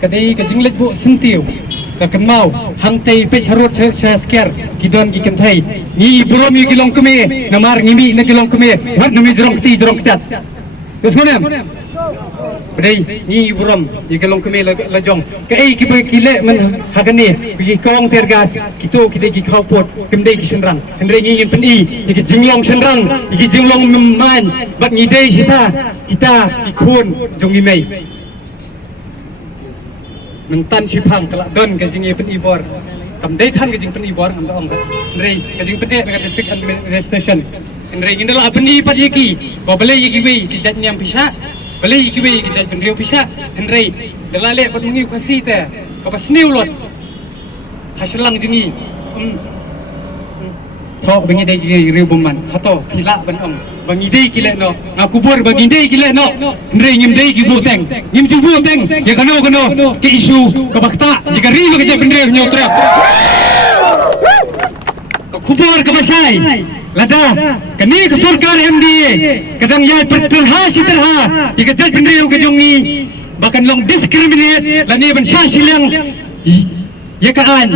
kadai ka jinglet bu sentiu ka kemau hang tei pe charut sker kidon gi kentai ni burom gi long keme namar ngimi na gi long keme wat nami jorong ti jorong cat terus mana kadai ni burom gi long keme la jong ka ei ki pe kile men hagani gi kong tergas kito kidai gi khau pot kemdai gi senrang hendrei ngin pen i gi jinglong senrang gi jinglong man bat ni dei kita gi khun jong gi mei mentan sipang kelak don ke jingi pen ibor kamdai than ke jing pen ibor am ong rei ke jing pen dengan district administration rei ngindala pen i pat yiki ba bale yiki wi ki jat nyam pisa bale yiki wi ki jat pen riu pisa rei dala le pat mungi kasi te ka pas niu lot haslang jingi tho bengi dei ki riu buman hato phila ban ong bagi dei kile no ngakubur bagi dei kile no rei ngim dei ki boteng ngim ju boteng ya kano ke isu ke bakta jika ri ke jep ndre nyotra ke kubur ke basai lada kini ke sarkar MDA kadang ya terha jika jep ndre ke jongi bahkan long discriminate lani ban sha silang ya kaan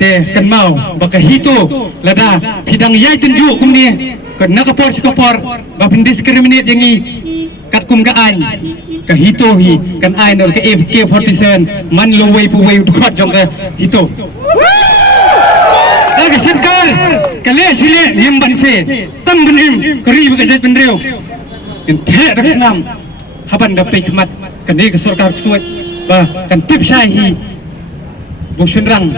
te kan mau baka hito lada pidang yai tenju kumni kan nakapor sikapor bapin discriminate yangi kat kum kaan ka hito hi kan ai nol ka FK47 man lo wei pu wei dukot jong ka hito ka sarkar kale sile yem banse tam benim kari baka jat benreu in the raknam haban da pe khmat kan ni ka sarkar suat ba kan tip sai hi bosunrang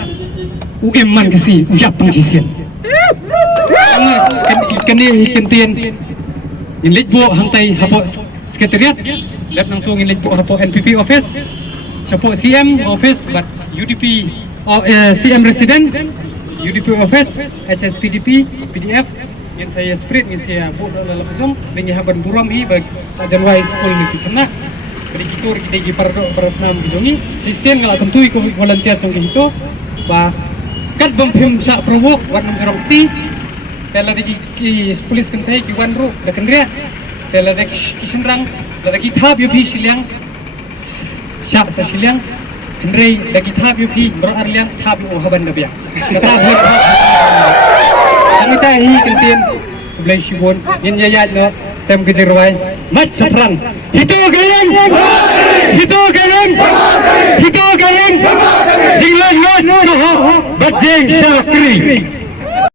UM man kasi uyap tang sisian kan ni kentien in lejbo hangtai hapo sekretariat dat nang tu in lejbo hapo NPP office sapo CM office but UDP CM resident UDP office HSPDP PDF yang saya spread yang saya buat dalam jom dengan haban buram hi bag Janwai school ni kena bagi kita di parasnam bijoni sisian kalau tentu ikut volunteer song itu ba kat bom sa provok wat menjorong ti tela di polis kentai ki wan ru da kendria tela de kisenrang da kitab yu bi siliang sa siliang kendrei da kitab yu bi berar liang tab yu haban da biak kata hot kita hi kentien blai sibon yin yayat no tem kejerwai mat saprang itu galeng jinglan no bajeng sakri